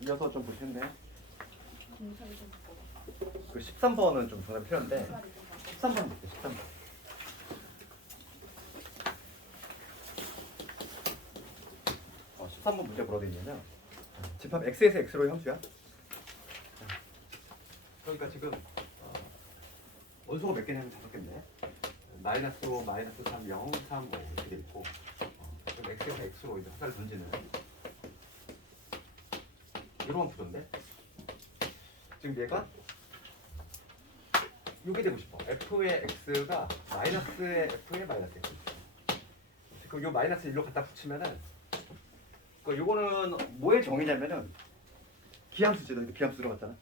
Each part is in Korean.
이어서 좀 보시는데 그 13번은 좀 정답이 필요한데 13번 볼게요. 13번. 어, 13번 문제 뭐라고 되어 있냐면 집합 x에서 x로의 함수야. 그러니까 지금 원소가 몇 개냐면 5개인데 마이너스 5, 마이너스 3, 0, 3, 5 이렇게 돼 있고 그럼 x에서 x로 이제 화살을 던지는 이런 구조인데 지금 얘가 이게 되고 싶어. f의 x가 마이너스의 f의 마이너스 x. 그럼 요 마이너스 1로 갖다 붙이면은 요거는 뭐의 정의냐면은 기함수죠. 기함수 들어갔잖아.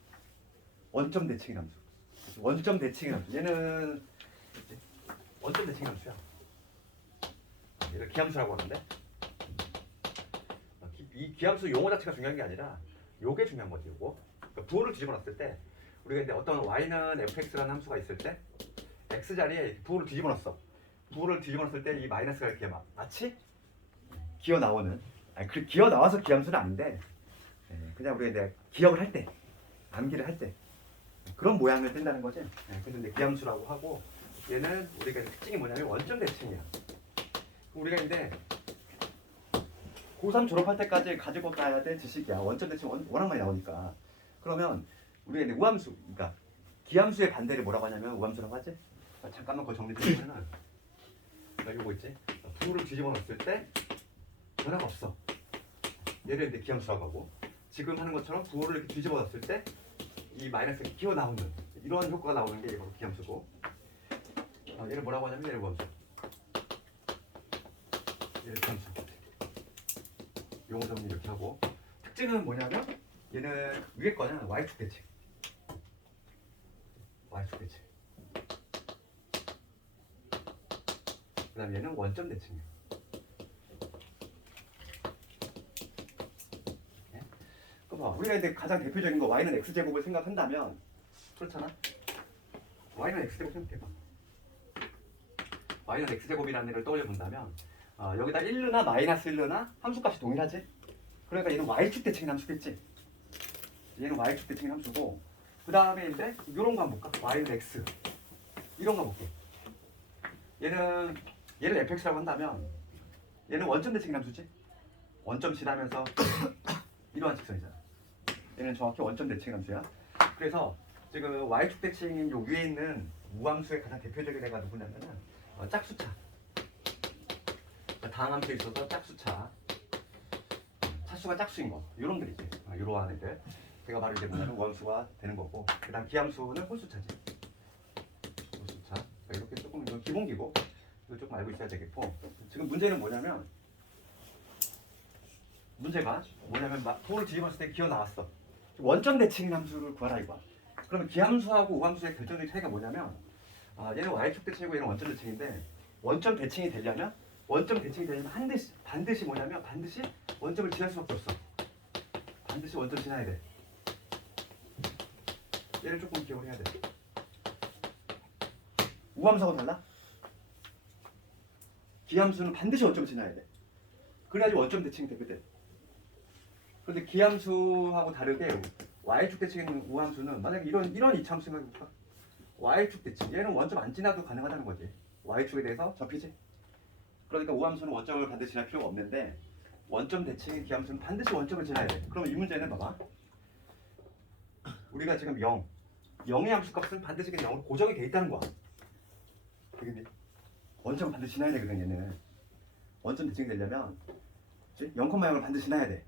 원점 대칭의 함수. 원점 대칭의 함수. 얘는 원점 대칭의 함수야. 얘를 기함수라고 하는데 이 기함수 용어 자체가 중요한 게 아니라 요게 중요한 거지. 요거. 그러니까 부호를 뒤집어 놨을 때 우리가 근데 어떤 y는 fx라는 함수가 있을 때 x 자리에 부호를 뒤집어 놨어. 부호를 뒤집어 놨을 때 이 마이너스가 이렇게 마치 기어 나오는 그 기어 나와서 기함수는 아닌데 그냥 우리가 이제 기억을 할 때 암기를 할 때 그런 모양을 띈다는 거지. 그래서 이제 기함수라고 하고 얘는 우리가 특징이 뭐냐면 원점 대칭이야. 우리가 이제 고3 졸업할 때까지 가지고 가야 될 지식이야. 원점 대칭 워낙 많이 나오니까. 그러면 우리가 이제 우함수, 그러니까 기함수의 반대를 뭐라고 하냐면 우함수라고 하지? 잠깐만 그거 정리 좀 하면은 요거 있지? 부호를 뒤집어 놨을 때 변화가 없어. 얘를 이제 기함수라고 하고 지금 하는 것처럼 부호를 이렇게 뒤집어 놨을 때 이 마이너스가 기어 나오는 이런 효과가 나오는 게 바로 기함수고 얘를 뭐라고 하냐면 얘를 우함수. 얘를 기함수. 용어 정리 이렇게 하고 특징은 뭐냐면 얘는 위에 거는 y축 대칭. y축 대칭. 그 다음 얘는 원점 대칭이야. 우리가 이제 가장 대표적인 거 y는 x제곱을 생각한다면 그렇잖아. y는 x제곱 생각해봐. y는 x제곱이라는 애를 떠올려 본다면 여기다 1르나 마이너스 1르나 함수값이 동일하지? 그러니까 얘는 y축 대칭의 함수겠지? 얘는 y축 대칭의 함수고 그 다음에 이제 이런 거 한번 볼까? y는 x 이런 거 볼게. 얘를 fx라고 한다면 얘는 원점 대칭의 함수지? 원점 지나면서 이러한 직선이잖아. 얘는 정확히 원점 대칭 함수야. 그래서 지금 y축 대칭인 요 위에 있는 우함수의 가장 대표적인 애가 누구냐면은 짝수차. 다항 함수에 있어서 짝수차. 차수가 짝수인 거. 요런들이지. 요러한 애들. 제가 바로 이제 뭐냐면 우함수가 되는 거고. 그다음 기함수는 홀수차지. 홀수차. 이렇게 조금 이건 기본기고 이거 조금 알고 있어야 되겠고. 지금 문제는 뭐냐면 부호를 뒤집었을 때 기어 나왔어. 원점 대칭 함수를 구하라 이거야. 그러면 기함수하고 우함수의 결정적인 차이가 뭐냐면 얘는 y축 대칭이고 얘는 원점 대칭인데 원점 대칭이 되려면 반드시 뭐냐면 반드시 원점을 지날 수밖에 없어. 반드시 원점 지나야 돼. 얘를 조금 기억을 해야 돼. 우함수하고 달라? 기함수는 반드시 원점을 지나야 돼. 그래야지 원점 대칭이 되거든. 그런데 기함수하고 다르게 y축 대칭인 우함수는 만약에 이런 이차함수 생각해볼까? y축 대칭 얘는 원점 안 지나도 가능하다는 거지. y축에 대해서 접히지. 그러니까 우함수는 원점을 반드시 지날 필요가 없는데 원점 대칭인 기함수는 반드시 원점을 지나야 돼. 그러면 이 문제는 봐봐. 우리가 지금 0의 함수값은 반드시 그냥 0으로 고정이 돼 있다는 거야. 되겠니? 원점을 반드시 지나야 되거든 얘는. 원점 대칭이 되려면 0,0을 반드시 지나야 돼.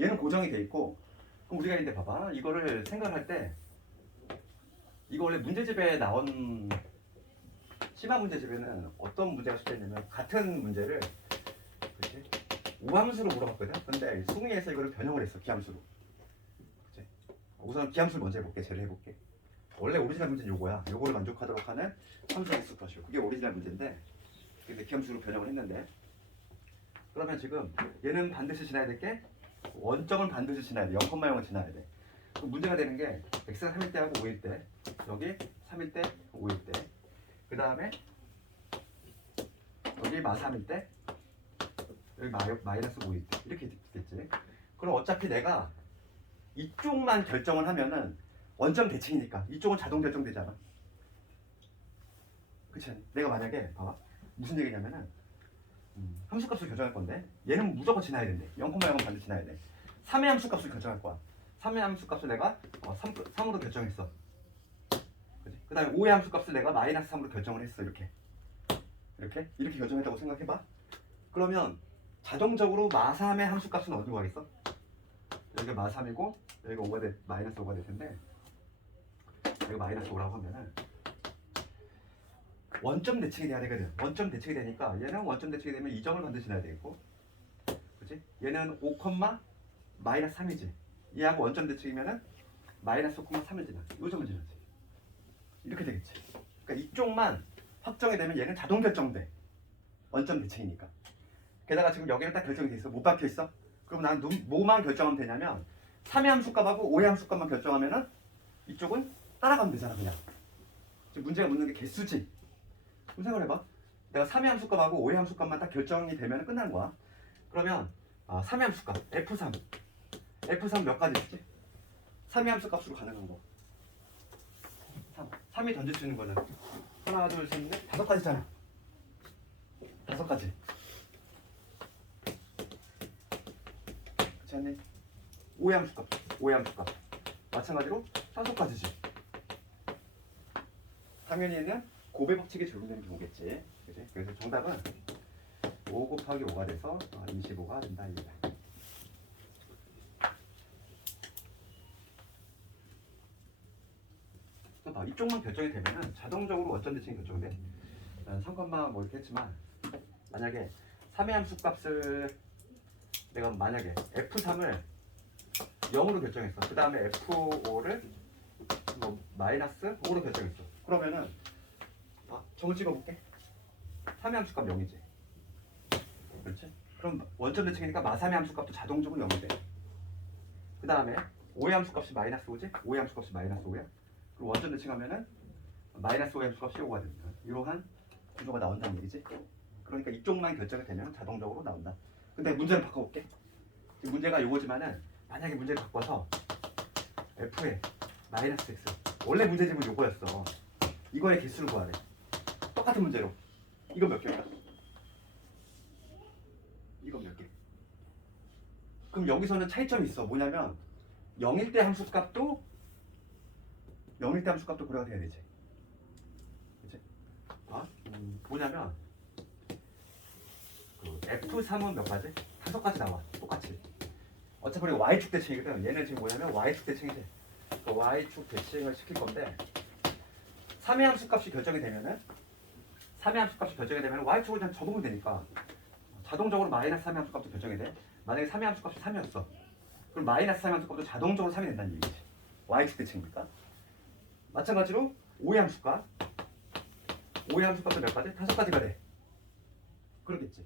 얘는 고정이 돼 있고 그럼 우리가 이제 봐봐 이거를 생각할 때 이거 원래 문제집에 나온 심화 문제집에는 어떤 문제가 xuất 됐냐면 같은 문제를 그치? 우함수로 물어봤거든. 근데 수능에서 이거를 변형을 했어. 기함수로. 그치? 우선 기함수를 먼저 해볼게. 제를 해볼게. 원래 오리지널 문제는 요거야. 요거를 만족하도록 하는 함수의 수컷이요. 그게 오리지널 문제인데 근데 기함수로 변형을 했는데 그러면 지금 얘는 반드시 지나야 될 게 원점은 반드시 지나야 돼. 0,0을 지나야 돼. 그럼 문제가 되는 게 x가 3일 때 하고 5일 때 여기 3일 때 5일 때 그 다음에 여기 마 3일 때 여기 마이너스 5일 때 이렇게 됐지. 그럼 어차피 내가 이쪽만 결정을 하면은 원점 대칭이니까 이쪽은 자동 결정되잖아. 그치? 내가 만약에 봐봐 무슨 얘기냐면은 함수값을 결정할 건데 얘는 무조건 지나야 된대. 0,0은 반드시 지나야 돼. 3의 함수값을 결정할 거야. 3의 함수값을 내가 3으로 결정했어. 그 다음에 5의 함수값을 내가 마이너스 3으로 결정을 했어. 이렇게 결정했다고 생각해봐. 그러면 자동적으로 마3의 함수값은 어디로 가겠어? 여기가 마3이고 여기가 5가 마이너스 5가 될 텐데 여기 마이너스 5라고 하면은 원점 대칭이 돼야 되거든. 원점 대칭이 되니까 얘는 원점 대칭이 되면 이 점을 반드시 넣어야 되겠고, 그치? 얘는 5, 마이너스 3이지. 얘하고 원점 대칭이면은 마이너스 5,3을 지나. 이 점을 지나지. 이렇게 되겠지. 그러니까 이쪽만 확정이 되면 얘는 자동 결정돼. 원점 대칭이니까. 게다가 지금 여기는 딱 결정이 돼 있어. 못 박혀 있어. 그럼 난 뭐만 결정하면 되냐면 3의 함수값하고 5의 함수값만 결정하면은 이쪽은 따라가면 되잖아 그냥. 지금 문제가 묻는 게 개수지. 그럼 생각해봐. 내가 3의 함수값하고 5의 함수값만 딱 결정이 되면 끝나는 거야. 그러면 3의 함수값 F3 몇 가지 있지? 3의 함수값으로 가능한 거 3이 던질 수 있는 거는 하나 둘 셋 넷 5가지잖아. 5가지. 그렇지 않니? 5의 함수값 마찬가지로 5가지지. 당연히 얘는 곱의 법칙이 적용되는 경우겠지. 그치? 그래서 정답은 5 곱하기 5가 돼서 25가 된다 이거야. 이쪽만 결정이 되면은 자동적으로 원점 대칭이 결정돼. 3콤마 뭐 이렇게 했지만 만약에 3의 함수 값을 내가 만약에 F3을 0으로 결정했어. 그 다음에 F5를 뭐 마이너스 5로 결정했어. 그러면은 점을 찍어볼게. 3의 함수값 0이지. 그렇지? 그럼 원점 대칭이니까 마3의 함수값도 자동적으로 0이 돼. 그 다음에 5의 함수값이 마이너스 5지? 5의 함수값이 마이너스 5야. 그리고 원점 대칭하면은 마이너스 5의 함수값이 5가 됩니다. 이러한 구조가 나온다는 얘기지. 그러니까 이쪽만 결정이 되면 자동적으로 나온다. 근데 문제를 바꿔볼게. 지금 문제가 요거지만은 만약에 문제를 바꿔서 F에 마이너스 X 원래 문제집은 요거였어. 이거의 개수를 구하래. 똑같은 문제로. 이거 몇 개야? 이거 몇 개? 그럼 여기서는 차이점이 있어. 뭐냐면 0일 때 함수값도 고려가 돼야 되지. 그치? 뭐냐면 그 F3은 몇 가지? 5가지 나와. 똑같이. 어차피 우리가 Y축 대칭이거든. 얘는 지금 뭐냐면 Y축 대칭이지. 그 Y축 대칭을 시킬 건데 3의 함수값이 결정이 되면은 Y축을 그냥 적으면 되니까 자동적으로 마이너스 3의 함수값도 결정이 돼. 만약에 3의 함수값이 3이었어. 그럼 마이너스 3의 함수값도 자동적으로 3이 된다는 얘기지. Y축 대칭이니까. 마찬가지로 5의 함수값. 5의 함수값도 몇 가지? 5가지가 돼. 그렇겠지.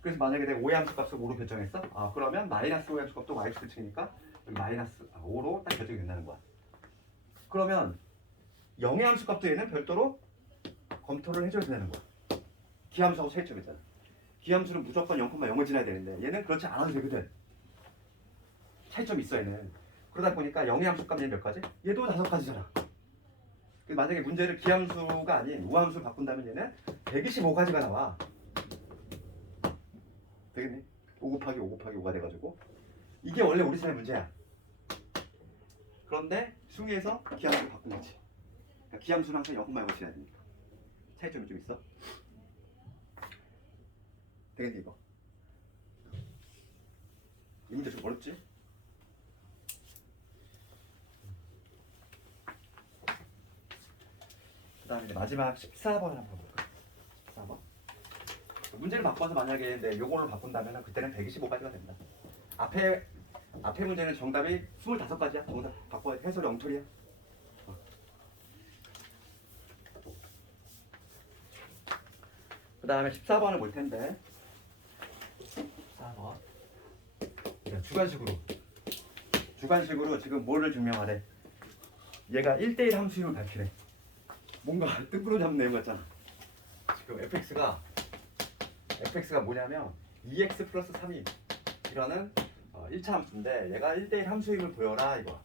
그래서 만약에 내가 5의 함수값을 5로 결정했어? 그러면 마이너스 5의 함수값도 Y축 대칭이니까 마이너스 5로 딱 결정이 된다는 거야. 그러면 0의 함수값도 얘는 별도로 검토를 해줘야 된다는 거야. 기함수하고 차이점이잖아. 기함수는 무조건 0,0을 지나야 되는데 얘는 그렇지 않아도 되거든. 차이점이 있어 얘는. 그러다 보니까 0의 함수값 얘는 몇 가지? 얘도 5가지잖아. 만약에 문제를 기함수가 아닌 우함수로 바꾼다면 얘는 125가지가 나와. 되겠니? 5 곱하기 5 곱하기 5가 돼가지고 이게 원래 오리지널 문제야. 그런데 수위에서 기함수로 바꾼 거지. 그러니까 기함수는 항상 0,0을 지나야 되니까. 차이점이 좀 있어. 되겠니 이거? 이 문제 좀 어렵지? 그 다음에 이제 마지막 14번을 한번 볼까? 14번. 문제를 바꿔서 만약에 요걸로 바꾼다면 그때는 125가지가 된다. 앞에 문제는 정답이 25가지야. 정답 바꿔야 돼. 해설이 엉터리야. 그 다음에 14번을 볼 텐데 14번 주관식으로 지금 뭐를 증명하래? 얘가 1대1 함수임을 밝히래. 뭔가 뜬구름 잡는 내용 같잖아. 지금 fx가 뭐냐면 2x 플러스 3이 이라는 1차 함수인데 얘가 1대1 함수임을 보여라 이거.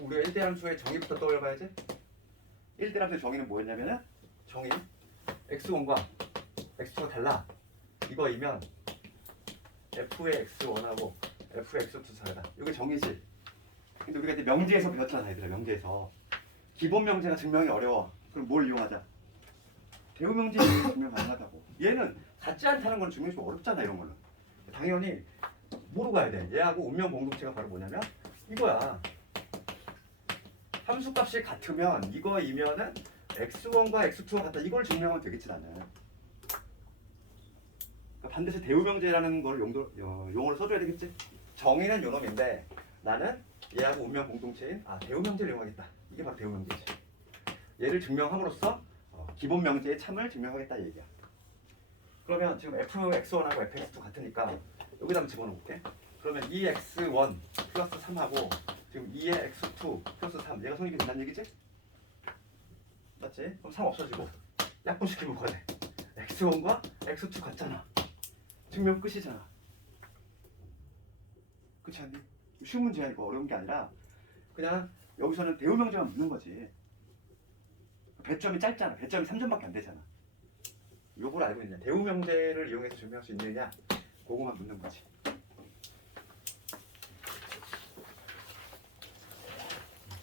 우리가 1대1 함수의 정의부터 떠올려봐야지. 1대1 함수의 정의는 뭐였냐면은 정의 x1과 x2가 달라 이거이면 f의 x1하고 f의 x2 사이다. 이게 정의지. 근데 우리가 이제 명제에서 배웠잖아 얘들아. 명제에서 기본 명제가 증명이 어려워. 그럼 뭘 이용하자? 대우 명제 증명 가능하다고. 얘는 같지 않다는 건 증명이 좀 어렵잖아 이런 거는. 당연히 뭐로 가야 돼? 얘하고 운명 공동체가 바로 뭐냐면 이거야. 함수값이 같으면 이거이면은 x1과 x2가 같다. 이걸 증명하면 되겠지 나는. 그러니까 반드시 대우명제라는 걸 용어로 써줘야 되겠지. 정의는 요놈인데 나는 얘하고 운명 공동체인 대우명제를 이용하겠다. 이게 바로 대우명제지. 얘를 증명함으로써 기본 명제의 참을 증명하겠다 이 얘기야. 그러면 지금 fx1하고 fx2 같으니까 여기다 한번 집어넣을게. 그러면 2x1 플러스 3하고 지금 2의 x2 플러스 3 얘가 성립이 된다는 얘기지? 맞지? 그럼 3 없어지고 약분시키면 뭐가 돼? x1과 x2 같잖아. 증명 끝이잖아. 그렇지 않니? 쉬운 문제야 이거. 어려운 게 아니라 그냥 여기서는 대우명제만 묻는 거지. 배점이 짧잖아. 배점이 3점밖에 안 되잖아. 요걸 알고 있냐? 대우명제를 이용해서 증명할 수 있느냐? 그거만 묻는 거지.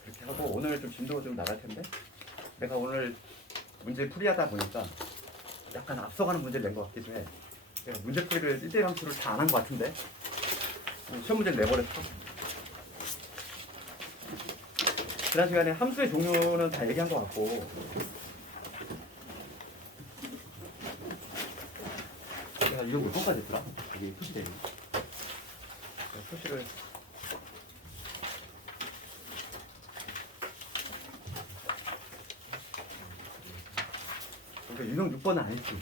그렇게 하고 오늘 좀 진도가 좀 나갈 텐데 내가 오늘 문제 풀이하다 보니까 약간 앞서가는 문제를 낸 것 같기도 해. 내가 문제 풀이를 1대1 함수를 다 안 한 것 같은데 시험 문제를 내버렸어. 지난 시간에 함수의 종류는 다 얘기한 것 같고 내가 이거 몇 번까지 했더라? 여기 표시되어 있는 표시를 유형 6번은 안 했지?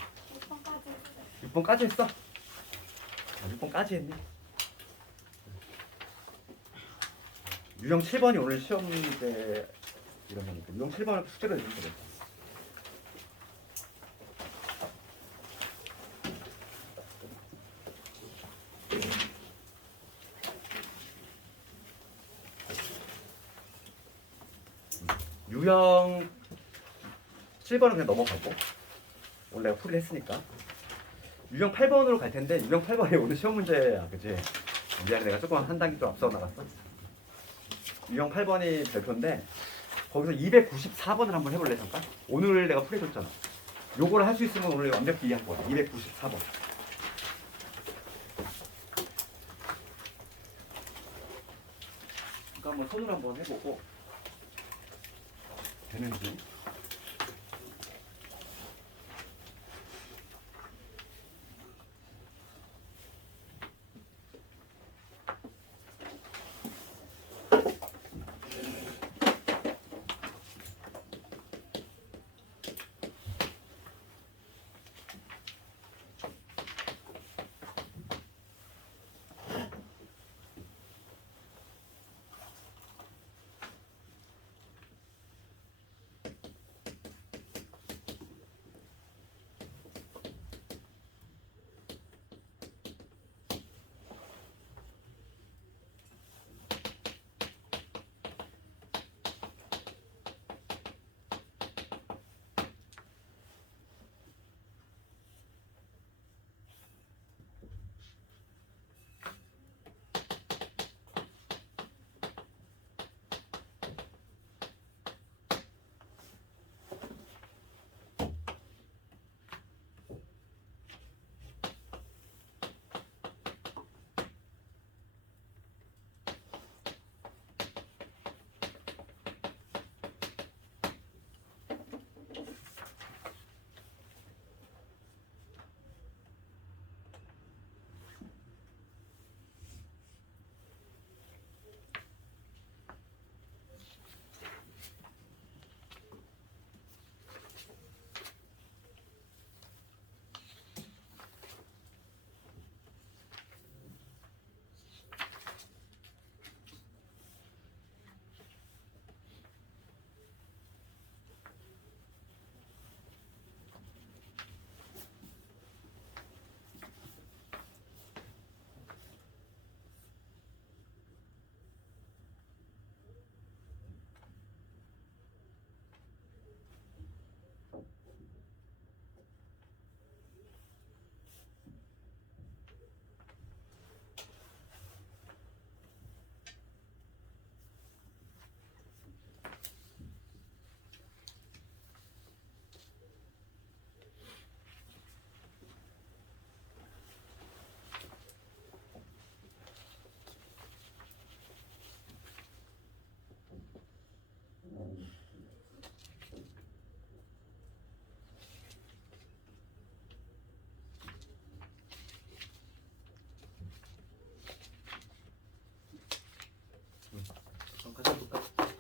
6번까지 했어? 6번까지 했네. 유형 7번이 오늘 시험 문제 이런 거니까 유형 7번을 숙제로 해주면 되겠다. 유형 7번은 그냥 넘어가고 오늘 내가 풀이를 했으니까 유형 8번으로 갈 텐데 유형 8번이 오늘 시험 문제야. 그치? 미안해 내가 조금 한 단계 좀 앞서 나갔어. 유형 8번이 별표인데 거기서 294번을 한번 해볼래 잠깐? 오늘 내가 풀이해줬잖아. 요거를 할 수 있으면 오늘 완벽히 이해한 거야. 294번. 그러니까 한번 손으로 한번 해보고 되는지.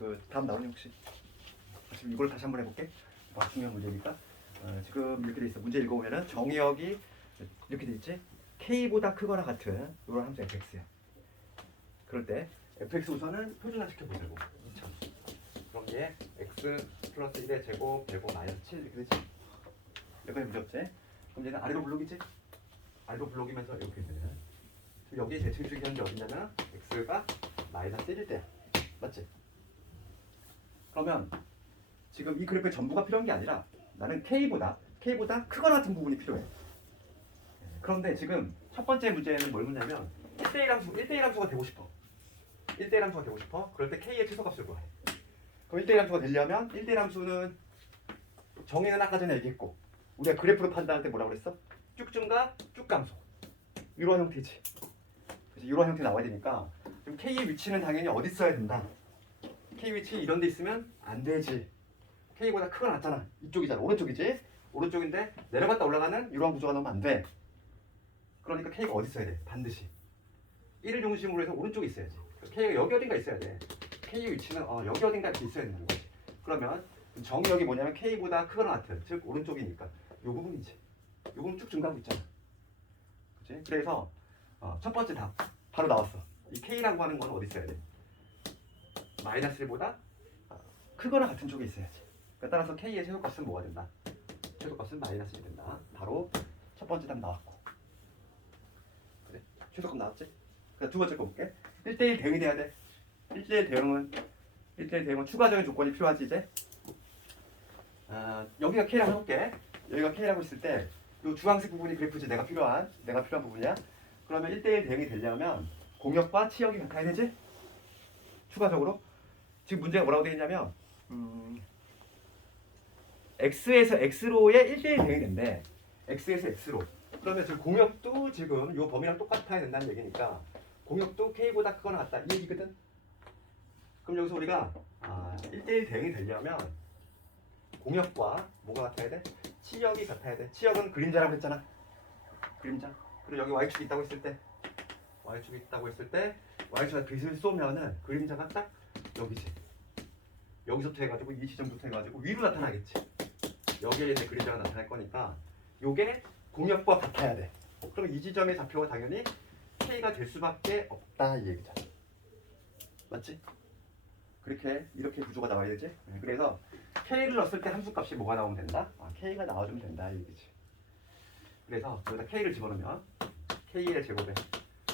그 다음 나오니 혹시? 지금 이걸 다시 한번 해볼게. 중요한 문제니까. 지금 이렇게 돼 있어. 문제 읽어보면은 정의역이 이렇게 돼 있지. K보다 크거나 같은 이런 함수 fx야. 그럴 때 fx 우선은 표준화 시켜보자고. 2000. 그럼 얘 x 플러스 1의 제곱 제곱 마이너스 7 이렇게 되지. 여기까지 문제 없지? 그럼 얘는 아래로 블록이지? 아래로 블록이면서 이렇게 되면 여기에 제출식이 현재 어디냐면 x가 마이너스 1일 때야. 맞지? 그러면 지금 이 그래프의 전부가 필요한 게 아니라 나는 K보다 크거나 같은 부분이 필요해. 그런데 지금 첫 번째 문제는 뭘 묻냐면 1대1 함수가 되고 싶어. 1대1 함수가 되고 싶어. 그럴 때 K의 최소값을 구해. 그럼 1대1 함수가 되려면 1대1 함수는 정의는 아까 전에 얘기했고 우리가 그래프로 판단할 때 뭐라고 그랬어? 쭉 증가, 쭉 감소. 이러한 형태지. 그래서 이러한 형태 나와야 되니까 지금 K의 위치는 당연히 어디 있어야 된다. K 위치 이런 데 있으면 안 되지. K보다 크거나 같잖아. 이쪽이잖아. 오른쪽이지. 오른쪽인데 내려갔다 올라가는 이러한 구조가 나오면 안 돼. 그러니까 K가 어디 있어야 돼? 반드시 1을 중심으로 해서 오른쪽에 있어야지. K가 여기 어딘가 있어야 돼. K의 위치는 여기 어딘가 이렇게 있어야 되는 거지. 그러면 정의역이 뭐냐면 K보다 크거나 같은, 즉 오른쪽이니까 이 부분이지. 이 부분 쭉 증가하고 있잖아. 그치? 그래서 첫 번째 답 바로 나왔어. 이 K라고 하는 건 어디 있어야 돼? 마이너스 1보다 크거나 같은 쪽에 있어야지. 그러니까 따라서 K의 최소값은 뭐가 된다? 최소값은 마이너스 1이 된다. 바로 첫 번째 답 나왔고. 그래? 최소값 나왔지? 그러니까 두 번째 거 볼게. 1대1 대응이 돼야 돼. 1대1 대응은 추가적인 조건이 필요하지 이제. 여기가 K라고 해볼게. 여기가 K라고 했을 때 이 주황색 부분이 그래프지. 내가 필요한 부분이야. 그러면 1대1 대응이 되려면 공역과 치역이 같아야 되지? 추가적으로. 지금 문제가 뭐라고 되어 있냐면 X에서 X로의 1대1 대응이 된대. X에서 X로. 그러면 지금 공역도 지금 이 범위랑 똑같아야 된다는 얘기니까 공역도 K보다 크거나 같다 이 얘기거든. 그럼 여기서 우리가 1대1 대응이 되려면 공역과 뭐가 같아야 돼? 치역이 같아야 돼. 치역은 그림자라고 했잖아. 그림자. 그리고 여기 Y축이 있다고 했을 때 Y축에 빛을 쏘면은 그림자가 딱 여기지. 여기서부터 해가지고 이 지점부터 해가지고 위로 나타나겠지. 여기에 이제 그림자가 나타날 거니까 요게 공역과 같아야 돼. 그럼 이 지점의 좌표가 당연히 K가 될 수밖에 없다 이 얘기잖아. 맞지? 이렇게 구조가 나와야 되지. 그래서 K를 넣었을 때 함수값이 뭐가 나오면 된다? K가 나와주면 된다 이 얘기지. 그래서 여기다 K를 집어넣으면 K의 제곱에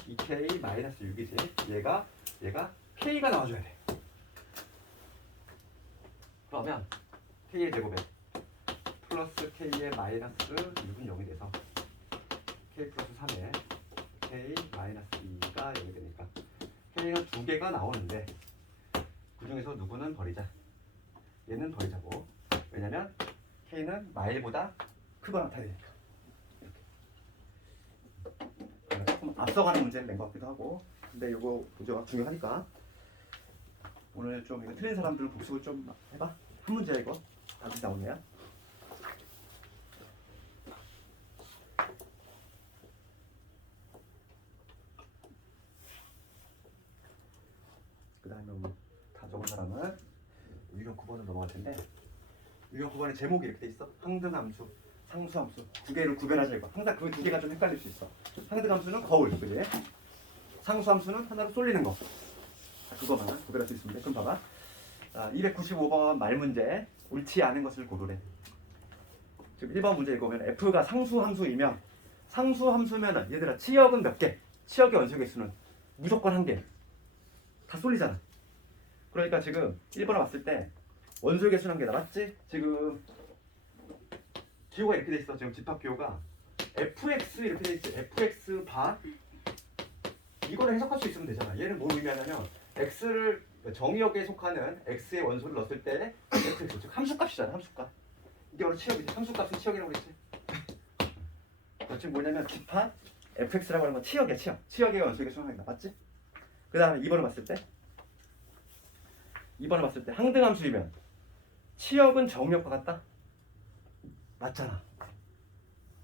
2K 마이너스 6이지. 얘가 K가 나와줘야 돼. 그러면 K의 제곱에 플러스 K의 마이너스 6은 0이 돼서 K 플러스 3에 K 마이너스 2가 0이 되니까 K는 두 개가 나오는데 그 중에서 누구는 버리자. 얘는 버리자고. 왜냐면 K는 마일보다 크거나 같아야 되니까. 이렇게. 조금 앞서가는 문제를 낸 것 같기도 하고. 근데 이거 구조가 중요하니까 오늘 좀 이거 틀린 사람들은 복습을 좀 해봐. 한 문제야 이거. 답이 나오네요. 그 다음에 다 적은 사람은 유형 9번으로 넘어갈 텐데 유형 9번의 제목이 이렇게 돼 있어. 항등함수, 상수함수 두 개를 구별하자 이거. 항상 그 두 개가 좀 헷갈릴 수 있어. 항등함수는 거울, 그지? 상수함수는 하나로 쏠리는 거. 그거만 구별할 수 있습니다. 그럼 봐봐. 295번 말 문제. 옳지 않은 것을 고르래. 지금 1번 문제 읽으면 F가 상수함수이면 상수함수면은 얘들아 치역은 몇 개? 치역의 원소의 개수는 무조건 한 개. 다 쏠리잖아. 그러니까 지금 1번을 봤을 때 원소의 개수는 한 개다. 맞지? 지금 기호가 이렇게 돼 있어. 지금 집합기호가 fx 이렇게 돼 있어. fx 바 이거를 해석할 수 있으면 되잖아. 얘는 뭘 의미하냐면 x를 정의역에 속하는 x의 원소를 넣었을 때 fx 즉 함수값이잖아. 함수값. 이게 바로 치역이지. 함수값은 치역이라고 그랬지. 지금 뭐냐면 집합 fx라고 하는 건 치역이야. 치역의 원소의 개수는 한 개다. 맞지? 그 다음에 2번을 봤을 때 항등함수이면 치역은 정역과 같다? 맞잖아.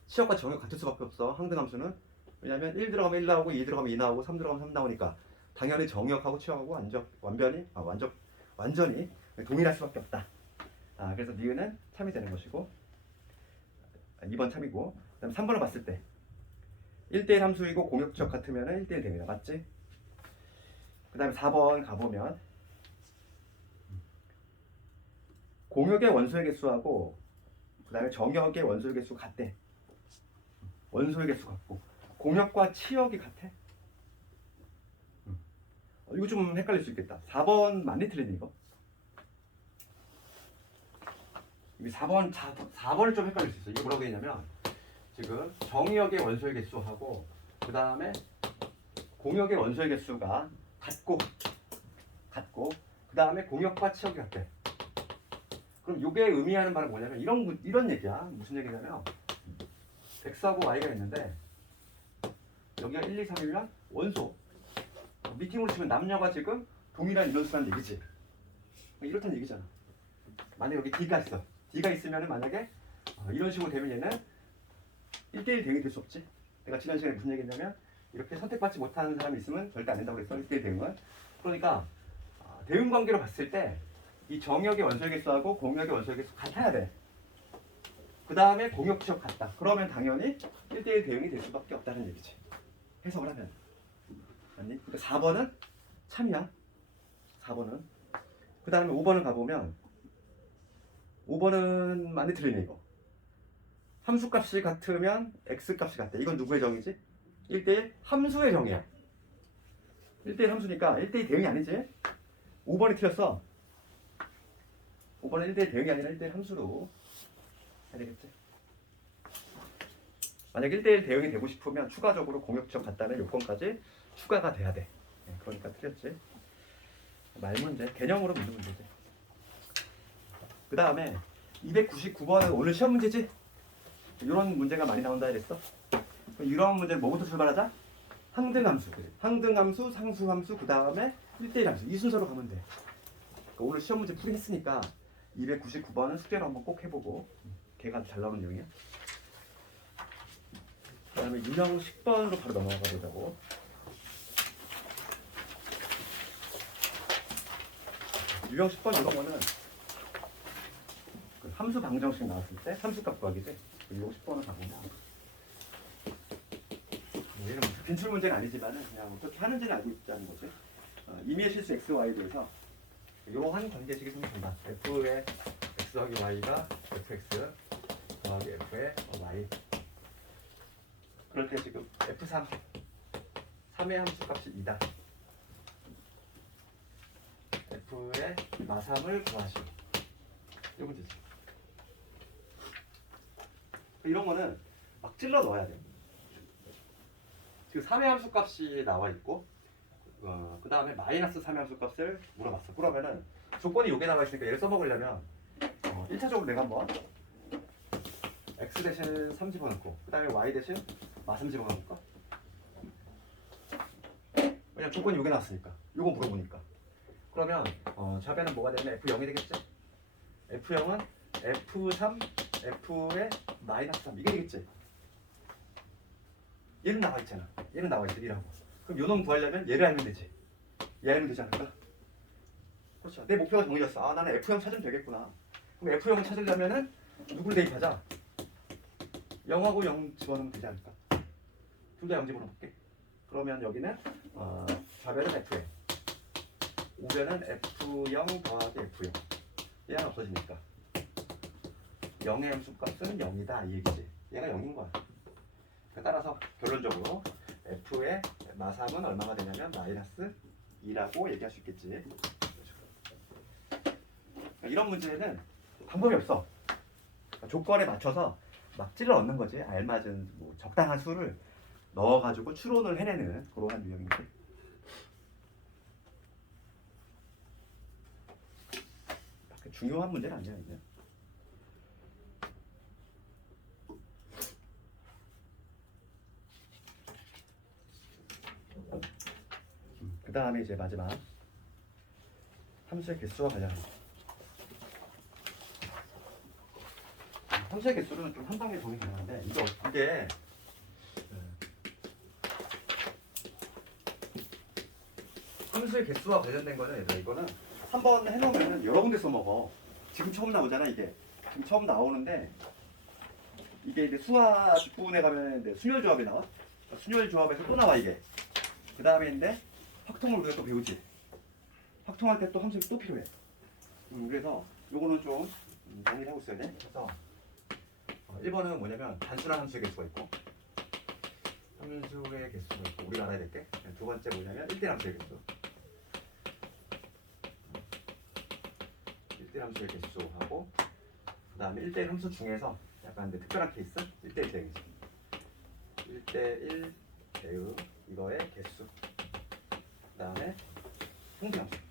치역과 정역 같을 수밖에 없어. 항등함수는. 왜냐면 1 들어가면 1 나오고 2 들어가면 2 나오고 3 들어가면 3 나오니까 당연히 정역하고 치역하고 완전히 완전히 동일할 수밖에 없다. 그래서 니은은 참이 되는 것이고 2번 참이고 그다음 3번을 봤을 때 1대1 함수이고 공역지역 같으면 1대1 됩니다. 맞지? 그 다음에 4번 가보면 공역의 원소의 개수하고 그 다음에 정역의 원소의 개수 같대. 원소의 개수 같고 공역과 치역이 같아. 이거 좀 헷갈릴 수 있겠다. 4번 맞니 틀리니 이거? 이 4번을 좀 헷갈릴 수 있어. 이게 뭐라고 했냐면 지금 정역의 원소의 개수하고 그 다음에 공역의 원소의 개수가 같고 그 다음에 공역과 치역이 같대. 그럼 이게 의미하는 바는 뭐냐면 이런 얘기야. 무슨 얘기냐면 x하고 y가 있는데 여기가 1, 2, 3이면 원소. 미팅으로 치면 남녀가 지금 동일한 인원수라는 얘기지. 이렇다는 얘기잖아. 만약에 여기 d가 있어. d가 있으면 만약에 이런 식으로 되면 얘는 1대1 대응이 될 수 없지. 내가 지난 시간에 무슨 얘기했냐면 이렇게 선택받지 못하는 사람이 있으면 절대 안 된다고 그랬어. 1대1 대응은. 그러니까 대응 관계로 봤을 때 이 정역의 원소의 개수하고 공역의 원소의 개수 같아야 돼. 그 다음에 공역 지역 같다. 그러면 당연히 1대1 대응이 될 수밖에 없다는 얘기지. 해석을 하면. 아니? 근데 4번은 참이야. 4번은. 그 다음에 5번을 가보면 5번은 많이 틀리네 이거. 함수값이 같으면 x값이 같대. 이건 누구의 정이지? 1대1 함수의 정이야. 1대1 함수니까 1대1 대응이 아니지. 5번이 틀렸어. 5번은 1대1 대응이 아니라 1대1 함수로 해야 되겠지. 만약 1대1 대응이 되고 싶으면 추가적으로 공역지역 같다는 요건까지 추가가 돼야 돼. 그러니까 틀렸지. 말 문제, 개념으로 묻는 문제지. 그 다음에 299번은 오늘 시험 문제지? 이런 문제가 많이 나온다 그랬어. 이런 문제는 뭐부터 출발하자? 항등함수. 항등함수, 상수함수, 그 다음에 1대1 함수. 이 순서로 가면 돼. 그러니까 오늘 시험 문제 풀이 했으니까 299번은 숙제로 한번 꼭 해보고 걔가 잘 나오는 내용이야. 그 다음에 유형 10번으로 바로 넘어가 보자고. 유형 10번 이런 거는 그 함수 방정식 나왔을 때 함수값 구하기지. 유형 10번을 가보면 얘는 빈출 문제는 아니지만은 그냥 어떻게 하는지는 알고 있다는 거지. 임의의 실수 x, y에 대해서 이러한 관계식이 생깁니다. f의 x 더하기 y가 fx 더하기 f의 y. 그럴 때 지금 f3 3의 함수값이 2다. f의 마삼을 구하시오. 이 문제지. 이런 거는 막 찔러 넣어야 돼. 지금 3의 함수값이 나와 있고 그 다음에 마이너스 3의 함수값을 물어봤어. 그러면은 조건이 요게 나와 있으니까 얘를 써먹으려면 1차적으로 내가 한번 x 대신 3 집어넣고 그 다음에 y 대신 마3 집어넣을까? 왜냐면 조건이 요게 나왔으니까. 요거 물어보니까. 그러면 좌변은 뭐가 되면 f0이 되겠지? f0은 f3 f의 마이너스 3 이게 되겠지? 얘는 나와 있잖아. 얘는 나와 있어. 1하고. 그럼 요 놈 구하려면 얘를 알면 되지. 얘 알면 되지 않을까? 그렇죠. 내 목표가 정해졌어. 나는 F0 찾으면 되겠구나. 그럼 F0을 찾으려면은 누굴 대입하자? 0하고 0 집어넣으면 되지 않을까? 둘 다 0 집어넣을게. 그러면 여기는 좌변은 F에 우변은 F0 더하기 F0 얘가 없어지니까 0의 함수값은 0이다 이 얘기지. 얘가 0인 거야. 따라서 결론적으로 F의 마3은 얼마가 되냐면 마이너스 2라고 얘기할 수 있겠지. 이런 문제는 방법이 없어. 조건에 맞춰서 막 찔러 넣는 거지. 알맞은 뭐 적당한 수를 넣어가지고 추론을 해내는 그러한 유형인데. 중요한 문제는 아니야 이제. 그 다음에 이제 마지막 함수의 개수와 관련한 거. 함수의 개수는 좀 한 방에 보기 가능한데 이게 함수의 개수와 관련된 거는 얘들아 이거는 한번 해놓으면 여러 군데 써먹어. 지금 처음 나오잖아 이게. 지금 처음 나오는데 이게 이제 수화 뒷부분에 가면 이제 순열 조합이 나와. 순열 조합에서 또 나와 이게. 그 다음에 이제 확통을 우리가 또 배우지. 확통할 때 또 함수가 또 필요해. 그래서 요거는 좀 정리를 하고 있어야 돼. 그래서 1번은 뭐냐면 단순한 함수의 개수가 있고 함수의 개수가 있고 우리가 알아야 될 게 두 번째 뭐냐면 1대 함수의 개수. 1대 함수의 개수하고 그 다음에 1대 함수 중에서 약간 이제 특별한 케이스 1대1 대응이지. 1대1 대응 이거의 개수. 그 다음에 상대함수.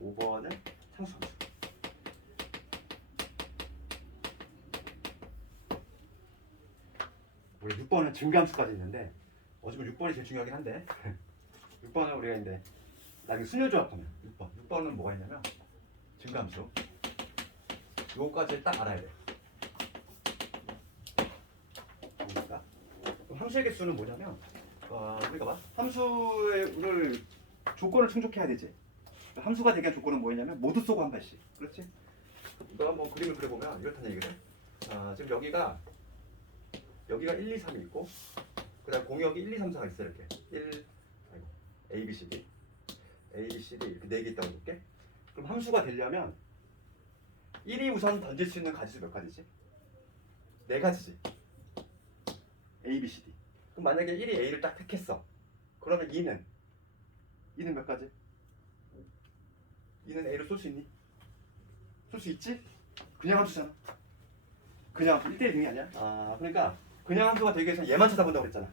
5번은 상수함수. 우리 6번은 증가함수까지 있는데 어쩌면 6번이 제일 중요하긴 한데 6번은 우리가 이제 나중에 순열 조합하면 6번은 뭐가 있냐면 증가함수. 요거까지 딱 알아야 돼. 그러니까 함수의 개수는 뭐냐면 우리가 봐 함수를 조건을 충족해야 되지. 함수가 되게 한 조건은 뭐였냐면 모두 쏘고 한 발씩. 그렇지? 이거 한번 그림을 그려보면 이렇다는 얘기를. 지금 여기가 1, 2, 3이 있고 그 다음 공역이 1, 2, 3, 4가 있어. 이렇게 A, B, C, D 이렇게 4개 있다고 볼게. 그럼 함수가 되려면 1이 우선 던질 수 있는 가지수 몇 가지지? 4가지지. A, B, C, D. 그럼 만약에 1이 A를 딱 택했어. 그러면 2는 몇 가지? 2는 A를 쏠 수 있니? 쏠 수 있지? 그냥 함수잖아. 그냥 함수 1대1 등이 아니야? 그러니까 그냥 함수가 되기 위해서 얘만 찾아본다고 그랬잖아.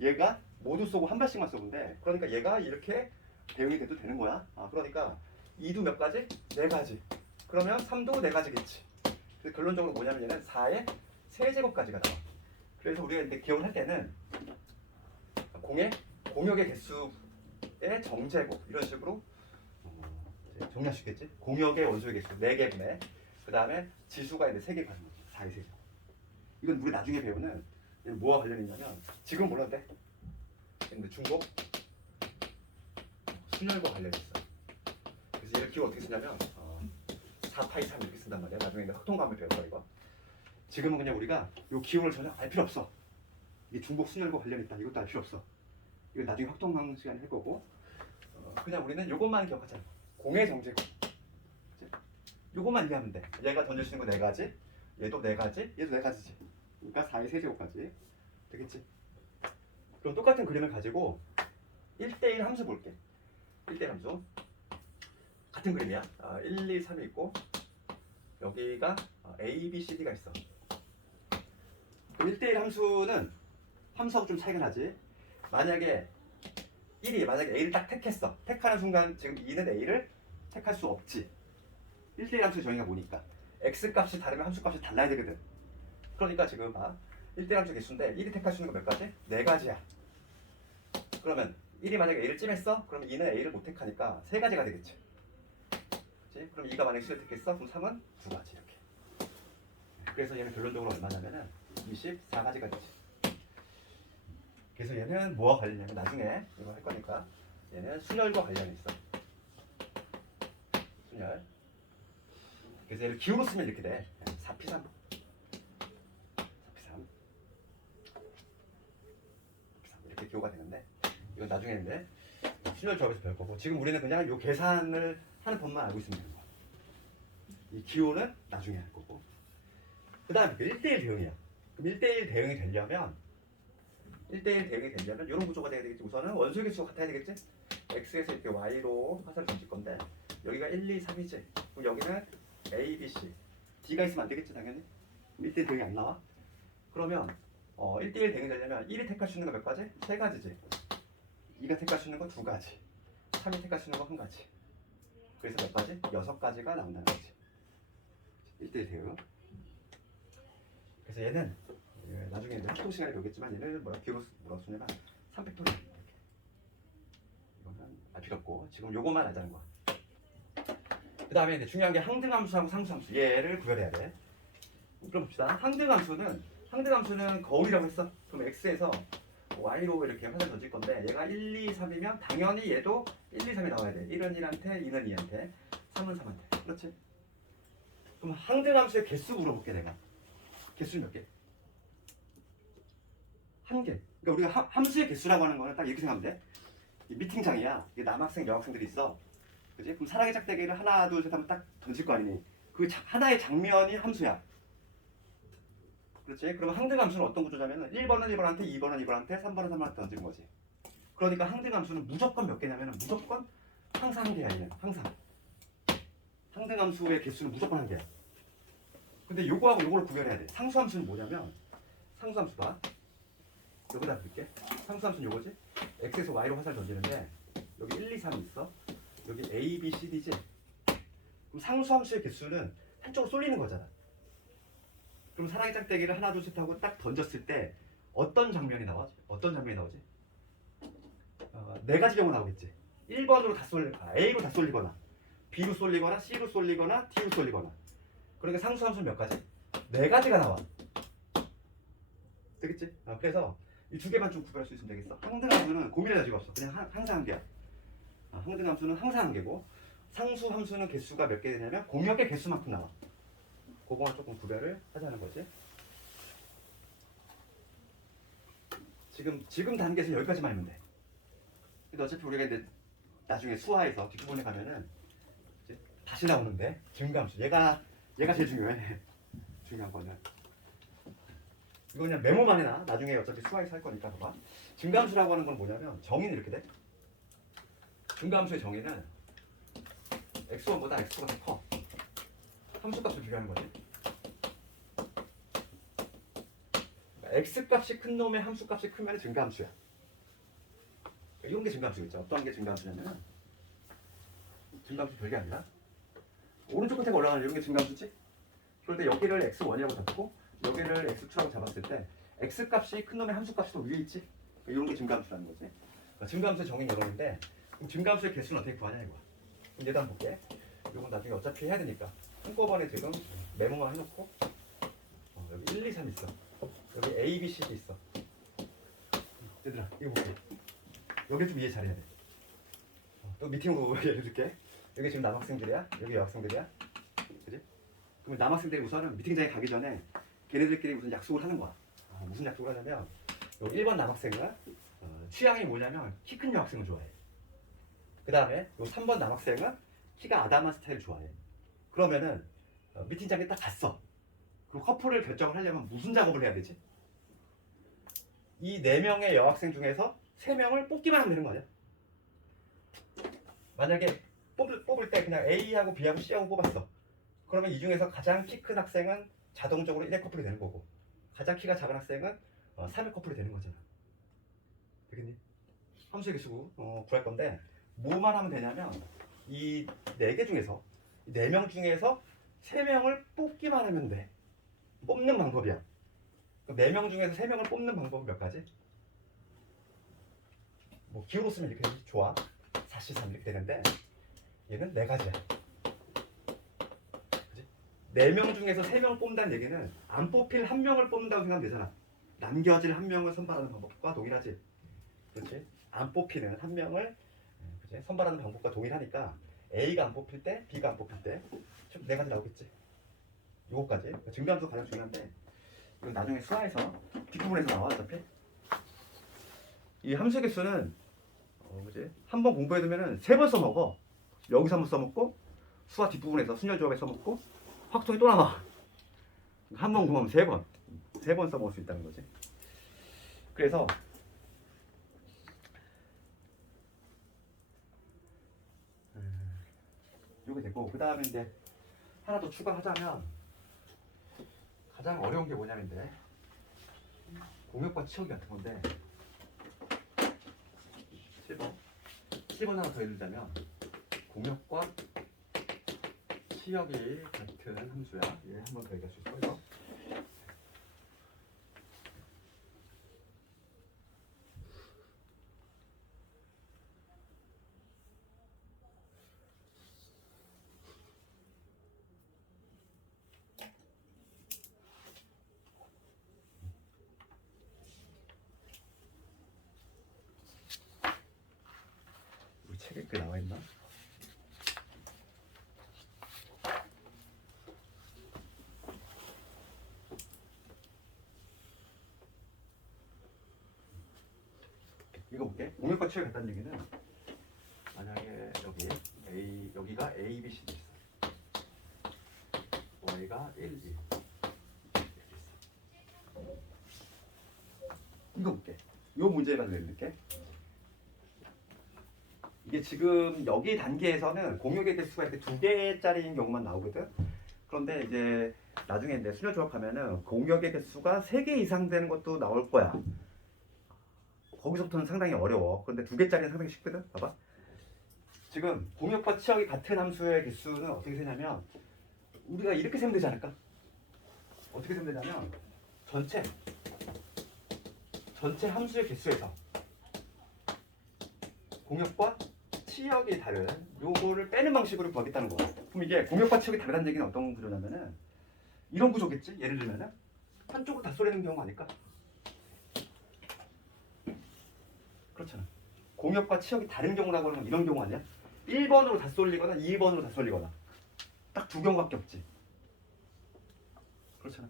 얘가 모두 쏘고 한 발씩만 쏘는데 그러니까 얘가 이렇게 대응이 돼도 되는 거야. 그러니까 2도 몇 가지? 4가지. 그러면 3도 4가지겠지. 그래서 결론적으로 뭐냐면 얘는 4의 세제곱까지가 나와. 그래서 우리가 이제 기억을 할 때는 공역의 개수의 정제곱 이런 식으로 정리할 수 있겠지? 공역의 원소의 개수 4개분의 그 다음에 지수가 이제 3개 가는 거지. 4의 세제곱. 이건 우리 나중에 배우는 뭐와 관련이 있냐면 지금 몰랐는데 근데 중복 순열과 관련이 있어. 그래서 얘를 기호 어떻게 쓰냐면 4파이 3 이렇게 쓴단 말이야. 나중에 확통감을 배울 거야 이거. 지금은 그냥 우리가 이 기호를 전혀 알 필요 없어. 이게 중복 순열과 관련이 있다. 이것도 알 필요 없어. 이거 나중에 확통강 시간에 할 거고 그냥 우리는 이것만 기억하자. 공의 정제곱. 이것만 이해하면 돼. 얘가 던질 수 있는 거 4가지, 얘도 4가지, 얘도 4가지지. 그러니까 4의 세제곱까지 되겠지. 그럼 똑같은 그림을 가지고 1대1 함수 볼게. 1대1 함수 같은 그림이야. 1, 2, 3이 있고 여기가 A, B, C, D가 있어. 그럼 1대1 함수는 함수하고 좀 차이가 나지. 만약에 A를 딱 택했어. 택하는 순간 지금 2는 A를 택할 수 없지. 1대1 함수의 정의가 뭐니까 X 값이 다르면 함수 값이 달라야 되거든. 그러니까 지금 1대1 함수 개수인데 1이 택할 수 있는 거 몇 가지? 4가지야. 그러면 1이 만약에 A를 찜했어? 그러면 2는 A를 못 택하니까 3가지가 되겠지. 그치? 그럼 2가 만약에 C를 택했어? 그럼 3은 2가지 이렇게. 그래서 얘는 결론적으로 얼마냐면은 24가지가 되지. 그래서 얘는 뭐와 관련이냐면 나중에 이거 할 거니까 얘는 순열과 관련이 있어. 순열. 그래서 얘를 기호로 쓰면 이렇게 돼. 4P3 이렇게 기호가 되는데 이건 나중에 이제 순열 조합에서 배울 거고 지금 우리는 그냥 요 계산을 하는 법만 알고 있으면 되는 거야. 이 기호는 나중에 할 거고 그 다음에 1대1 대응이야. 그럼 1대1 대응이 되려면 이런 구조가 돼야 되겠지. 우선은 원소의 개수가 같아야 되겠지. X에서 이렇게 Y로 화살을 던질 건데 여기가 1, 2, 3이지. 그럼 여기는 A, B, C, D가 있으면 안 되겠지 당연히. 1대1 대응이 안 나와. 그러면 1대1 대응이 되려면 1이 택할 수 있는 거 몇 가지? 3가지지. 2가 택할 수 있는 거 2가지. 3이 택할 수 있는 거 1가지. 그래서 몇 가지? 6가지가 나온다는 거지. 1대1 대응. 그래서 얘는 나중에 합동 시간에 배우겠지만 얘는 기호로 뭐라고 쓰냐면 3팩토리얼 이렇게. 이거는 알 필요 없고 지금 요거만 알자는 거야. 그 다음에 이제 중요한 게 항등함수하고 상수함수 얘를 구별해야 돼. 그럼 봅시다. 항등함수는 거울이라고 했어. 그럼 x에서 y로 이렇게 화살 던질 건데 얘가 1, 2, 3이면 당연히 얘도 1, 2, 3이 나와야 돼. 1은 1한테, 2는 2한테, 3은 3한테. 그렇지? 그럼 항등함수의 개수 물어볼게 내가. 개수 몇 개? 한 개. 그러니까 우리가 함수의 개수라고 하는 거는 딱 이렇게 생각하면 돼. 이 미팅장이야. 이게 남학생, 여학생들이 있어. 그지? 그럼 사랑의 짝대기를 하나, 둘, 셋 하면 딱 던질 거 아니니? 그 하나의 장면이 함수야. 그렇지? 그러면 항등함수는 어떤 구조냐면은 1번은 1번한테, 2번은 2번한테, 3번은 3번한테 던지는 거지. 그러니까 항등함수는 무조건 몇 개냐면은 무조건 항상 한 개야. 얘는 항상. 항등함수의 개수는 무조건 한 개야. 근데 요거하고 요거를 구별해야 돼. 상수함수는 뭐냐면 상수함수 봐. 여기다 드릴게. 상수함수는 요거지. x에서 y로 화살 던지는데 여기 1, 2, 3이 있어. 여기 a, b, c, d지. 그럼 상수함수의 개수는 한쪽으로 쏠리는 거잖아. 그럼 사랑의 짝대기를 하나, 둘, 셋 하고 딱 던졌을 때 어떤 장면이 나오지? 어떤 장면이 나오지? 네 가지 경우 나오겠지. 1번으로 다 A로 다 쏠리거나 B로 쏠리거나 C로 쏠리거나 D로 쏠리거나. 그러니까 상수함수는 몇 가지? 네 가지가 나와. 되겠지? 그래서 이 두 개만 좀 구별할 수 있으면 되겠어. 항등함수는 고민할 여지가 없어. 그냥 항상 한 개야. 항등함수는 항상 한 개고 상수함수는 개수가 몇 개 되냐면 공역의 개수만큼 나와. 그거만 조금 구별을 하자는 거지. 지금 단계에서 여기까지만 하면 돼. 근데 어차피 우리가 이제 나중에 수화에서 뒷부분에 가면은 이제 다시 나오는데 증가함수. 얘가 제일 중요해. 중요한 거는. 이거 그냥 메모만 해놔. 나중에 어차피 수화에서 할 거니까 봐봐. 증가함수라고 하는 건 뭐냐면 정의는 이렇게 돼. 증가함수의 정의는 x1보다 x2가 더 커. 함수값을 비교하는 거지. x값이 큰 놈의 함수값이 크면 증가함수야. 이런 게 증가함수겠죠. 어떤 게 증가함수냐면 증가함수 별게 아니라 오른쪽 끝에 올라가는 이런 게 증가함수지. 그럴 때 여기를 x1이라고 잡고 여기를 x2라고 잡았을 때 x값이 큰 놈의 함수값이 더 위에 있지. 이런 게 증가함수라는 거지. 증가함수의 정의는 이러는데 그럼 증가함수의 개수는 어떻게 구하냐 이거야. 그럼 얘도 한번 볼게. 이건 나중에 어차피 해야 되니까 한꺼번에 지금 메모만 해놓고 여기 1, 2, 3 있어. 여기 A, B, C도 있어. 얘들아 이거 볼게. 여기 좀 이해 잘해야 돼. 또 미팅으로 예를 들게. 여기 지금 남학생들이야. 여기 여학생들이야. 그지? 그럼 남학생들이 우선은 미팅장에 가기 전에 걔네들끼리 무슨 약속을 하는 거야. 무슨 약속을 하냐면 여기 1번 남학생은 취향이 뭐냐면 키 큰 여학생을 좋아해. 그 다음에 요 3번 남학생은 키가 아담한 스타일을 좋아해. 그러면은 미팅장에 딱 갔어. 그럼 커플을 결정을 하려면 무슨 작업을 해야 되지? 이 4명의 여학생 중에서 3명을 뽑기만 하면 되는 거 아니야? 만약에 뽑을 때 그냥 A하고 B하고 C하고 뽑았어. 그러면 이 중에서 가장 키 큰 학생은 자동적으로 1회 커플이 되는 거고 가장 키가 작은 학생은 3회 커플이 되는 거잖아. 되겠니? 함수의 개수 구할 건데 뭐만 하면 되냐면 이 4개 중에서 4명 중에서 3명을 뽑기만 하면 돼. 뽑는 방법이야. 4명 중에서 3명을 뽑는 방법은 몇 가지? 뭐 기호로 쓰면 이렇게 좋아. 4C3 이렇게 되는데 얘는 4가지야. 그치? 4명 중에서 3명을 뽑는다는 얘기는 안 뽑힐 1명을 뽑는다고 생각하면 되잖아. 남겨질 1명을 선발하는 방법과 동일하지. 그렇지? 안 뽑히는 1명을 선발하는 방법과 동일하니까 A가 안 뽑힐 때, B가 안 뽑힐 때 4가지 나오겠지. 요거까지. 증가함수 가장 중요한데 이건 나중에 수화에서 뒷부분에서 나와 어차피. 이 함수의 개수는 한번 공부해두면은 3번 써먹어. 여기서 한번 써먹고 수화 뒷부분에서 순열 조합에 써먹고 확통이 또 나와. 한 번 공부하면 3번. 3번 써먹을 수 있다는 거지. 그래서 요게 되고 그 다음에 이제 하나 더 추가하자면 가장 어려운 게 뭐냐면데 공역과 치역이 같은 건데 7번 하나 더 해주자면 공역과 치역이 같은 함수야. 얘 한 번 더 얘기할 수 있어. 책에 그 나와 있나? 이거 볼게. 공역과 치역이 같다는 얘기는 만약에 여기 여기가 A, B, C, D 있어. Y가 1, 2 이렇게 있어. 이거 볼게. 요 문제만 내릴게. 이게 지금 여기 단계에서는 공역의 개수가 이렇게 2개짜리인 경우만 나오거든. 그런데 이제 나중에 내 수열 조합하면은 공역의 개수가 3개 이상 되는 것도 나올 거야. 거기서부터는 상당히 어려워. 그런데 2개짜리는 상당히 쉽거든. 봐봐. 지금 공역과 치역이 같은 함수의 개수는 어떻게 세냐면 우리가 이렇게 세면 되지 않을까? 어떻게 세면 되냐면 전체 함수의 개수에서 공역과 치역이 다른 요거를 빼는 방식으로 구하겠다는 거야. 그럼 이게 공역과 치역이 다르다는 얘기는 어떤 구조냐면은 이런 구조겠지? 예를 들면은 한쪽으로 다 쏠리는 경우 아닐까? 그렇잖아. 공역과 치역이 다른 경우라고 하는 건 이런 경우 아니야? 1번으로 다 쏠리거나 2번으로 다 쏠리거나 딱 2경우밖에 없지. 그렇잖아.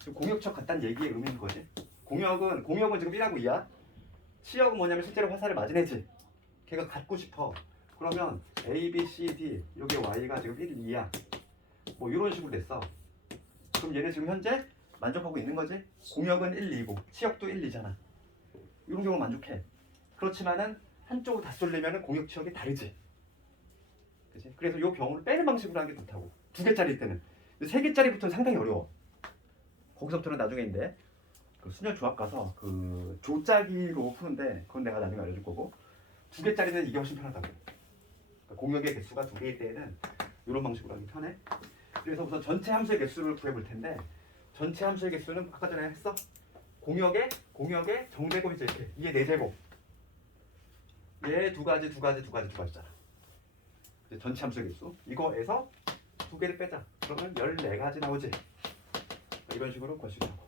지금 공역치역 같다는 얘기의 의미인 거지. 공역은 지금 1하고 2야. 치역은 뭐냐면 실제로 화살을 맞은 애지. 걔가 갖고 싶어. 그러면 A, B, C, D 여기 Y가 지금 1, 2야. 뭐 이런 식으로 됐어. 그럼 얘네 지금 현재 만족하고 있는 거지. 공역은 1, 2고 치역도 1, 2잖아. 이런 경우 만족해. 그렇지만은 한쪽으로 다 쏠리면은 공역 치역이 다르지. 그치? 그래서 이 경우를 빼는 방식으로 하는 게 좋다고. 2개짜리일 때는. 3개짜리부터는 상당히 어려워. 거기서부터는 나중에인데 그 수열 조합 가서 그 조짜기로 푸는데 그건 내가 나중에 알려줄 거고 2개짜리는 이게 훨씬 편하다고. 그러니까 공역의 개수가 2개일 때는 이런 방식으로 하기 편해. 그래서 우선 전체 함수의 개수를 구해볼 텐데 전체 함수의 개수는 아까 전에 했어. 공역의 정제곱이지 이렇게. 이게 4제곱. 얘 2가지잖아. 전체 함수의 개수. 이거에서 2개를 빼자. 그러면 14가지 나오지. 이런 식으로 구할 수 있다고.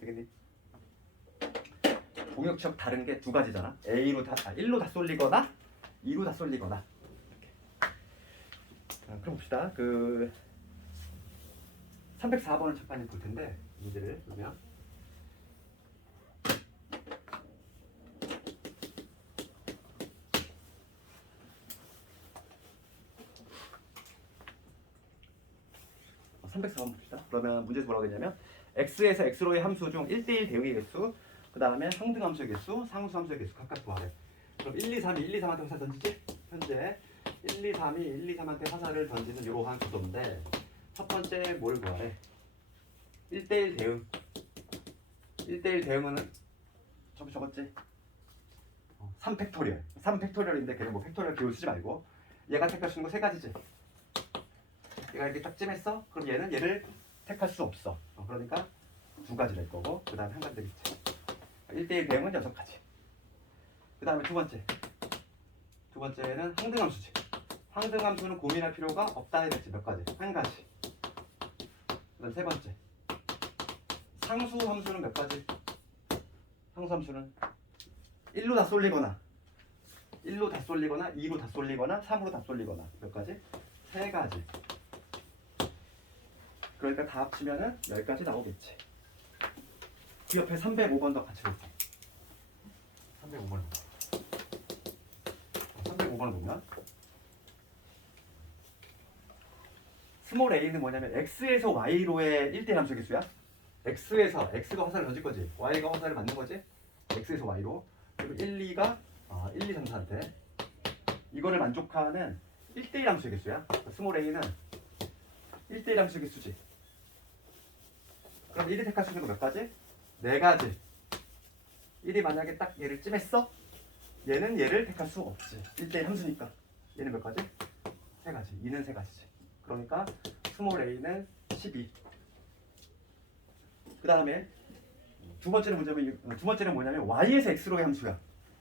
되겠니? 공역치역 다른 게 2가지잖아. 1로 다 쏠리거나 2로 다 쏠리거나. 이렇게. 자, 그럼 봅시다. 그 304번을 잠깐 볼 텐데 문제를 보면 304번 봅시다. 그러면 문제에서 뭐라고 했냐면 x에서 x로의 함수 중 1대1 대응의 개수, 그 다음에 상등함수의 개수, 상수함수의 개수 각각 구하래. 그럼 1, 2, 3이 1, 2, 3한테 화살 던지지? 현재 1, 2, 3이 1, 2, 3한테 화살을 던지는 이러한 구조인데 첫 번째 뭘 구하래? 1대1 대응. 1대1 대응은 적었지? 3팩토리얼. 3팩토리얼인데 걔는 뭐 팩토리얼 기호를 쓰지 말고 얘가 택할 수 있는 거 3가지지. 얘가 이렇게 딱 찜했어? 그럼 얘는 얘를 택할 수 없어. 그러니까 2가지를 할 거고 그 다음에 1가지 되겠지. 1대1 대응은 6가지. 그 다음에 두 번째는 항등함수지. 항등함수는 고민할 필요가 없다 해야 될지 몇 가지? 1가지. 그 다음 세 번째 상수함수는 몇 가지? 상수함수는 1로 다 쏠리거나 2로 다 쏠리거나 3으로 다 쏠리거나 몇 가지? 3가지. 그러니까 다 합치면은 10가지 나오겠지. 그 옆에 305번도 같이 볼게. 305번을 보면 스몰 a는 뭐냐면 x에서 y로의 1대1 함수 개수야. x에서 x가 화살을 던질 거지. y가 화살을 맞는 거지. x에서 y로. 그리고 1, 2가 1, 2, 3, 4한테 이거를 만족하는 1대1 함수 개수야. 스몰 a는 1대1 함수 개수지. 그럼 1이 택할 수 있는 거 몇 가지? 4가지. 1이 만약에 딱 얘를 찜했어? 얘는 얘를 택할 수 없지. 1대1 함수니까. 얘는 몇 가지? 3가지. 2는 3가지지. 그러니까 스몰 a는 12. 그 다음에 두 번째는 뭐냐면 y에서 x로의 함수야.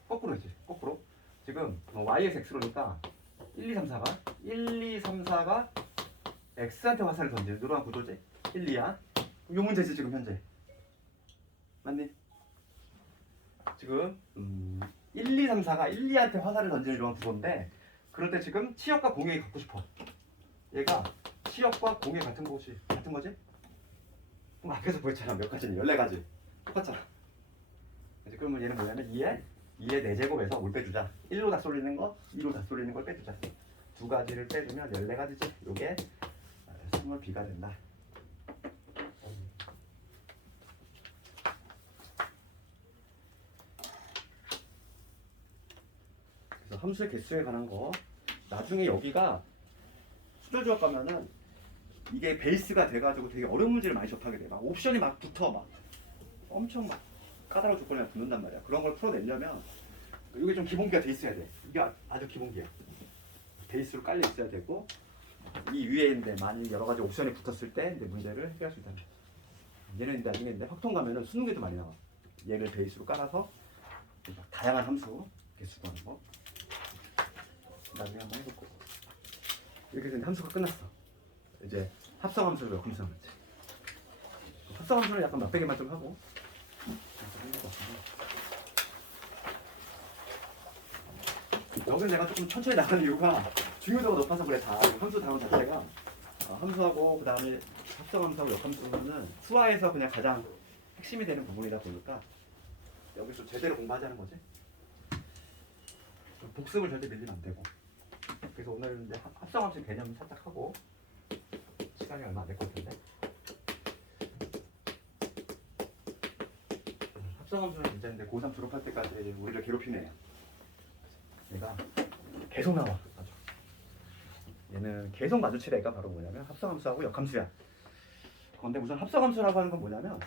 거꾸로지. 거꾸로. 지금 y에서 x로니까 1, 2, 3, 4가 x한테 화살을 던지는 이러한 구조지. 1, 2야. 요 문제지 지금 현재. 맞니? 지금 1, 2, 3, 4가 1, 2한테 화살을 던지는 이런 구조인데 그럴 때 지금 치역과 공역이 갖고 싶어. 얘가 치역과 공역 같은 거지? 그럼 앞에서 보였잖아. 몇 가지는 14가지. 똑같잖아. 이제 그러면 얘는 뭐냐면 2에 4제곱에서 뭘 빼주자. 1로 다 쏠리는 거, 2로 다 쏠리는 걸 빼주자. 두 가지를 빼주면 14가지지. 요게 스몰 b가 된다. 그래서 함수의 개수에 관한 거 나중에 여기가 수열조합 가면은 이게 베이스가 돼가지고 되게 어려운 문제를 많이 접하게 돼. 막 옵션이 막 붙어. 막 엄청 막 까다로운 조건이 붙는단 말이야. 그런 걸 풀어내려면 이게 좀 기본기가 돼 있어야 돼. 이게 아주 기본기야. 베이스로 깔려 있어야 되고 이 위에 있는데 만약 여러 가지 옵션이 붙었을 때 이제 문제를 해결할 수 있다는 거야. 얘는 나중에 이제 확통 가면은 수능에도 많이 나와. 얘를 베이스로 깔아서 다양한 함수 개수 구하는 거. 나중에 한번 해볼 거고. 이렇게 되면 함수가 끝났어. 이제 합성함수를 검수하면 돼. 합성함수는 약간 몇백 개만 좀 하고. 여기는 내가 조금 천천히 나가는 이유가 중요도가 높아서 그래. 다 함수 다운 자체가 함수하고 그 다음에 합성함수하고 역함수는 수화에서 그냥 가장 핵심이 되는 부분이다 보니까 여기서 제대로 공부하자는 거지. 복습을 절대 밀리면 안 되고. 그래서 오늘은 이제 합성함수 개념 살짝 하고 시간이 얼마 안 될 것 같은데. 합성함수는 진짜 근데 고3 졸업할 때까지 우리를 괴롭히네. 얘가 계속 나와. 맞아. 얘는 계속 마주칠 애가 바로 뭐냐면 합성함수하고 역함수야. 그런데 우선 합성함수라고 하는 건 뭐냐면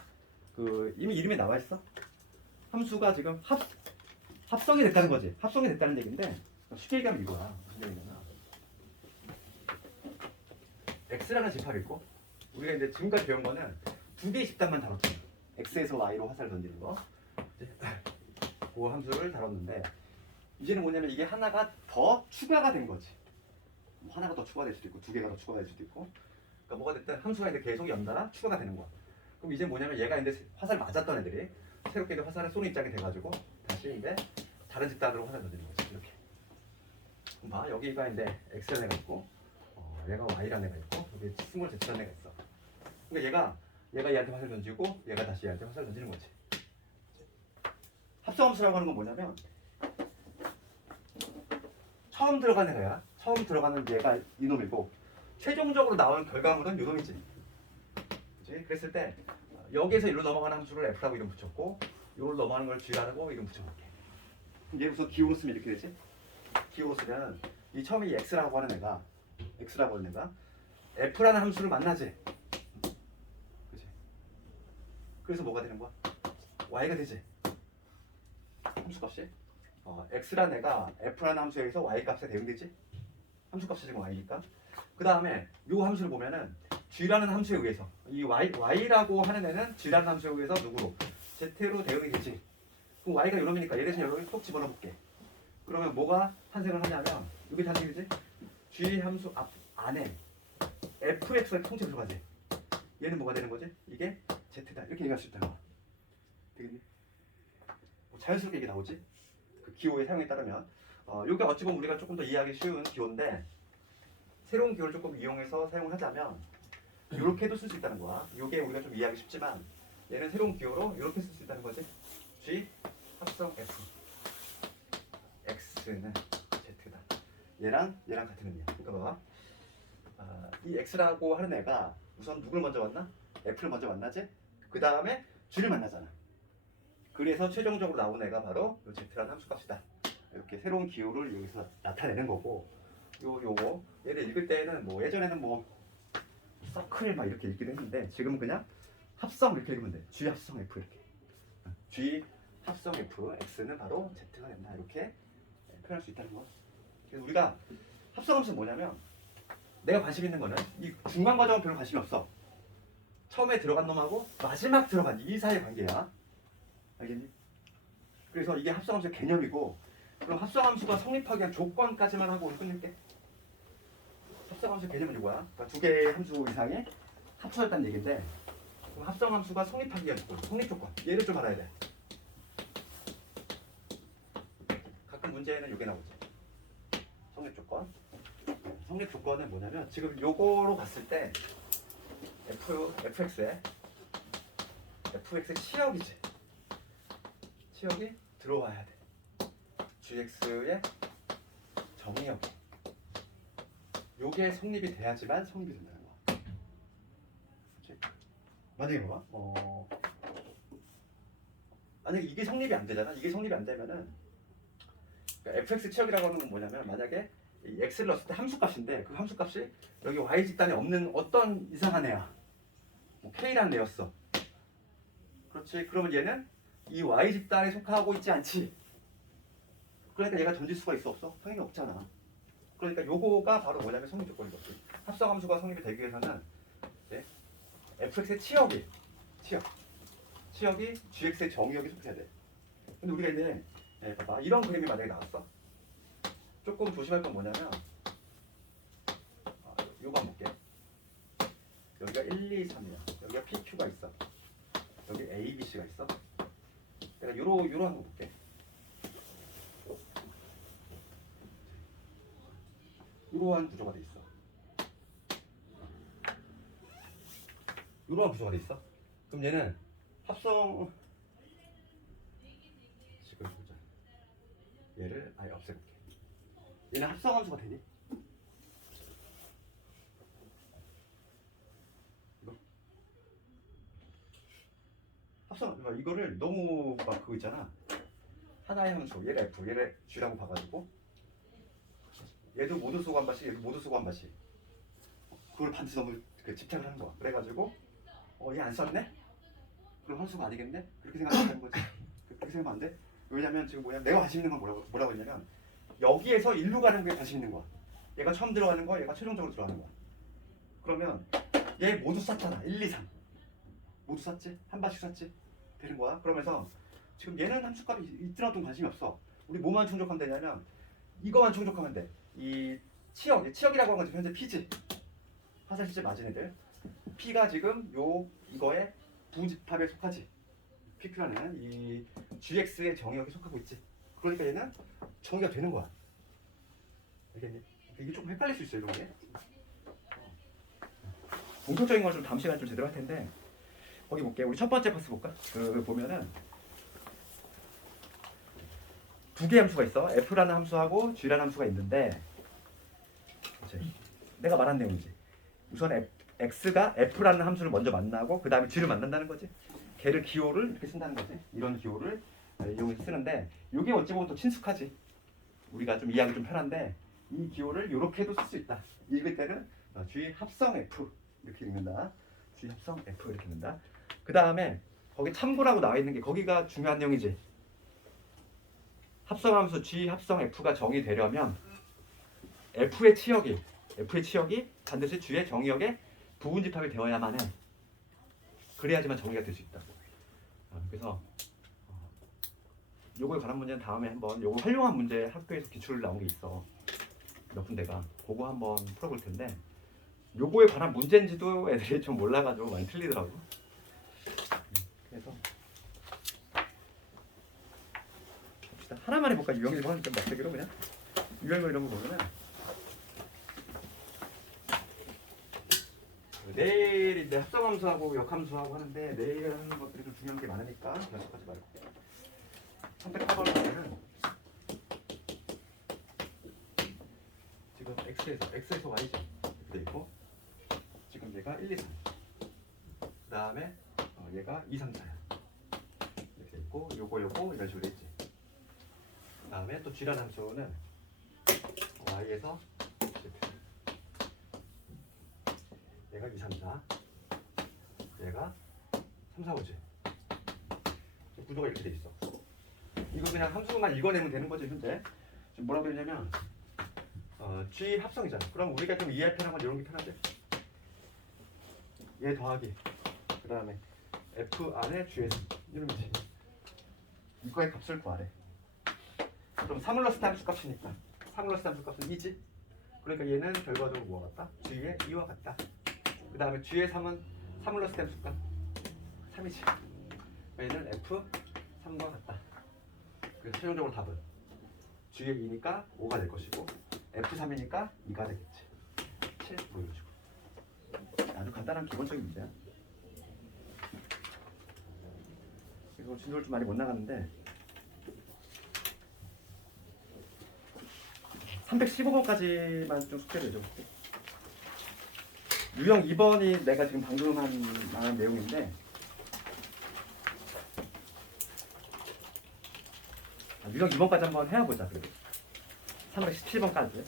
이미 이름에 나와 있어. 함수가 지금 합성이 됐다는 거지. 합성이 됐다는 얘기인데 쉽게 얘기하면 이거야. 무슨 얘기냐면 x라는 집합이 있고 우리가 이제 지금까지 배운 거는 두 개의 집단만 다뤘잖아. x에서 y로 화살 던지는 거. 그 함수를 다뤘는데 이제는 뭐냐면 이게 하나가 더 추가가 된 거지. 하나가 더 추가될 수도 있고 두 개가 더 추가될 수도 있고. 그러니까 뭐가 됐든 함수가 이제 계속 연달아 추가가 되는 거야. 그럼 이제 뭐냐면 얘가 이제 화살 맞았던 애들이 새롭게 화살을 쏘는 입장이 돼가지고 다시 이제 다른 집단으로 화살 던지는 거지. 이렇게. 그럼 봐 여기가 이제 x라는 애가 있고 얘가 y라는 애가 있고 여기 스몰 z라는 애가 있어. 그러니까 얘가 얘한테 화살 던지고 얘가 다시 얘한테 화살 던지는 거지. 합성함수라고 하는 건 뭐냐면 처음 들어간 애가 처음 들어가는 얘가 이놈이고 최종적으로 나온 결과물은 이놈이지. 그치? 그랬을 때 여기에서 이리로 넘어가는 함수를 f라고 이름 붙였고 이리로 넘어가는 걸 g라고 이름 붙여볼게. 그럼 얘 우선 기호로 쓰면 이렇게 되지. 기호로 쓰면 이 처음에 이 x라고 하는 애가 f라는 함수를 만나지. 그치? 그래서 뭐가 되는 거야? y가 되지. 함수값이 x라는 애가 f라는 함수에서 y 값에 대응되지. 함수값이 지금 y니까. 그 다음에 이 함수를 보면은 g라는 함수에 의해서 이 y라고 하는 애는 g라는 함수에 의해서 누구로? z로 대응이 되지. 그럼 y가 이놈이니까 얘 대신 여기 쏙 집어넣어 볼게. 그러면 뭐가 탄생을 하냐면 이게 탄생이 되지? g 함수 안에 fx가 통째로 들어가지. 얘는 뭐가 되는 거지? 이게 z다. 이렇게 얘기할 수 있다는 거야. 되겠니? 자연스럽게 이게 나오지. 그 기호의 사용에 따르면 이게 어찌 보면 우리가 조금 더 이해하기 쉬운 기호인데 새로운 기호를 조금 이용해서 사용을 하자면 이렇게도 쓸 수 있다는 거야. 이게 우리가 좀 이해하기 쉽지만 얘는 새로운 기호로 이렇게 쓸 수 있다는 거지. G 합성 F X는 Z다. 얘랑 같은 의미야. 그러니까 봐봐. 이 X라고 하는 애가 우선 누굴 먼저 만나? F를 먼저 만나지? 그 다음에 G를 만나잖아. 그래서 최종적으로 나온 애가 바로 요 Z라는 함수값이다. 이렇게 새로운 기호를 여기서 나타내는 거고 요거 얘를 읽을 때는 뭐 예전에는 뭐 서클 막 이렇게 읽기도 했는데 지금은 그냥 합성 이렇게 읽으면 돼. G 합성 F 이렇게. G 합성 F X는 바로 Z가 된다. 이렇게 표현할 수 있다는 거. 그래서 우리가 합성함수는 뭐냐면 내가 관심 있는 거는 이 중간 과정은 별로 관심이 없어. 처음에 들어간 놈하고 마지막 들어간 이 사이의 관계야. 알겠니? 그래서 이게 합성함수의 개념이고 그럼 합성함수가 성립하기 위한 조건까지만 하고 오늘 끝낼게. 합성함수의 개념은 이거야. 그러니까 두 개의 함수 이상이 합쳐졌다는 얘기인데 그럼 합성함수가 성립하기 위한 조건, 성립 조건 얘를 좀 알아야 돼. 문제에는 이게 나오죠. 성립 조건. 성립 조건은 뭐냐면 지금 요거로 갔을 때 fx에 치역이지. 치역이 들어와야 돼. gx의 정의역이. 요게 성립이 돼야지만 성립이 된다는 거야. 그렇지? 만약에 봐봐. 만약에 이게 성립이 안 되잖아. 이게 성립이 안 되면은 그러니까 fx 치역이라고 하는 건 뭐냐면 만약에 이 x를 넣었을 때 함수값인데 그 함수값이 여기 y 집단에 없는 어떤 이상한 애야. 뭐 k라는 애였어. 그렇지. 그러면 얘는 이 y 집단에 속하고 있지 않지. 그러니까 얘가 던질 수가 있어 없어? 당연히 없잖아. 그러니까 요거가 바로 뭐냐면 성립 조건이거든. 합성 함수가 성립이 되기 위해서는 이제 fx의 치역이 gx의 정의역에 속해야 돼. 근데 우리가 이제 봐봐 이런 그림이 만약에 나왔어. 조금 조심할 건 뭐냐면 요거 한번 볼게. 여기가 1, 2, 3이야. 여기가 PQ가 있어. 여기 A, B, C가 있어. 내가 요로 한번 볼게. 이러한 구조가 돼 있어. 이러한 구조가 돼 있어. 그럼 얘는 합성 지금 보자. 얘를 아예 없애볼게. 얘는 합성 함수가 되니? 이거 합성 이거를 너무 막 그거 있잖아. 하나의 함수 얘를 F 얘를 G라고 봐가지고 얘도 모두 쓰고 한 바씩 얘도 모두 쓰고 한 바씩 그걸 반드시 너무 집착을 하는 거야. 그래가지고 얘 안 썼네? 그럼 함수가 아니겠네? 그렇게 생각하는 거지. 그렇게 생각하면 안 돼. 왜냐면 지금 내가 관심 있는 건 뭐라고 했냐면 여기에서 일로 가는 게 관심 있는 거야. 얘가 처음 들어가는 거, 얘가 최종적으로 들어가는 거야. 그러면 얘 모두 쐈잖아. 1, 2, 3 모두 쐈지? 한 바씩 쐈지? 되는 거야. 그러면서 지금 얘는 함수값이 있더라도 관심이 없어. 우리 뭐만 충족하면 되냐면 이거만 충족하면 돼. 이 치역이라고 하는 건 현재 P지. 화살실제 맞은 애들. P가 지금 이거의 부집합에 속하지. PQ라는 이 GX의 정의역에 속하고 있지. 그러니까 얘는 정의가 되는 거야. 알겠니? 이게 조금 헷갈릴 수 있어요, 이런 게. 공통적인 걸 좀 다음 시간에 좀 제대로 할 텐데 거기 볼게. 우리 첫 번째 파스 볼까? 보면은 두 개의 함수가 있어. F라는 함수하고 G라는 함수가 있는데 이제 내가 말한 내용이지. 우선 X가 F라는 함수를 먼저 만나고 그 다음에 G를 만난다는 거지. 걔를 기호를 이렇게 쓴다는 거지. 이런 기호를 이용해서 쓰는데 이게 어찌 보면 더 친숙하지. 우리가 좀 이해하기 좀 편한데 이 기호를 이렇게도 쓸 수 있다. 읽을 때는 G 합성 F 이렇게 읽는다. G 합성 F 이렇게 읽는다. 그 다음에 거기 참고라고 나와 있는 게 거기가 중요한 내용이지. 합성함수 G 합성 F가 정의되려면 F의 치역이 반드시 G의 정의역에 부분집합이 되어야만 해. 그래야지만 정의가 될 수 있다. 그래서 요거에 관한 문제는 다음에 한번 요거 활용한 문제 학교에서 기출 나온 게 있어. 몇 군데가 그거 한번 풀어볼 텐데 요거에 관한 문제인지도 애들이 좀 몰라가지고 많이 틀리더라고. 그래서 봅시다. 하나만 해볼까? 유형질 하는 좀 막대기로 그냥 유형을 이런 거 보면은 내일 이제 합성함수하고 역함수하고 하는데 내일 하는 것들이 좀 중요한 게 많으니까 연습하지 말고 선택하거나 하면은 지금 X에서 Y죠. 이렇게 돼 있고 지금 얘가 1, 2, 3 그 다음에 얘가 2, 3, 4야. 이렇게 있고 요거 이런 식으로 있지. 그 다음에 또 G라는 함수는 Y에서 얘가 2, 3, 4 얘가 3, 4, 5지. 구조가 이렇게 돼 있어. 이거 그냥 함수만 읽어내면 되는 거지. 현재 지금 뭐라고 했냐면 G 합성이잖아. 그럼 우리가 좀 이해할 편한 건 이런 게 편하지. 얘 더하기 그 다음에 F 안에 GS 이러면지. 이거의 값을 구하래. 그럼 사물러스 함수 값이니까 사물러스 함수 값은 2지. 그러니까 얘는 결과적으로 뭐가 같다? G의 2와 같다. 그 다음에 G의 3은 사물러스 함수 값 3이지. 얘는 F 3과 같다. 그래서 최종적으로 답은 G의 2니까 5가 될 것이고 F3이니까 2가 되겠지. 7 보여주고. 아주 간단한 기본적인 문제야. 이거 진도를 좀 많이 못 나갔는데 315번까지만 좀 숙제를 해줘볼게. 유형 2번이 내가 지금 방금 말한 내용인데 유형 2번까지 한번 해보자. 그래도 317번까지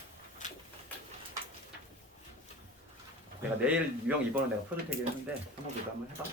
내가 내일 유형 2번은 내가 풀어줄 테긴 했는데 한번 그래도 한번 해봐.